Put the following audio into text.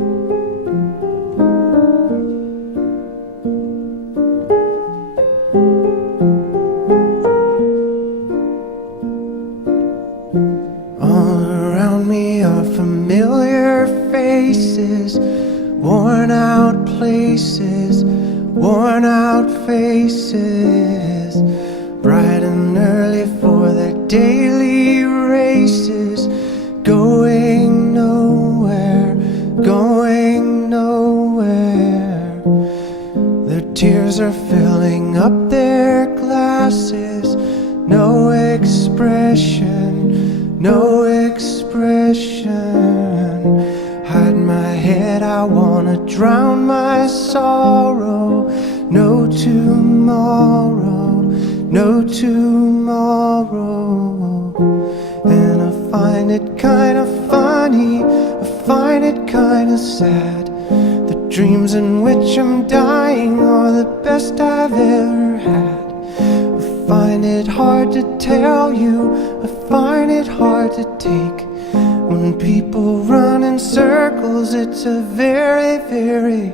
All around me are familiar faces, worn out places, worn out faces, bright and early for their daily races, going nowhere, going nowhere. Their tears are filling up their glasses, no expression, no expression. Hide my head, I wanna drown my sorrow. No tomorrow, no tomorrow. And I find it kinda funny, I find it kinda sad. The dreams in which I'm dying are the best I've ever had. I find it hard to tell you, I find it hard to take. When people run in circles, it's a very, very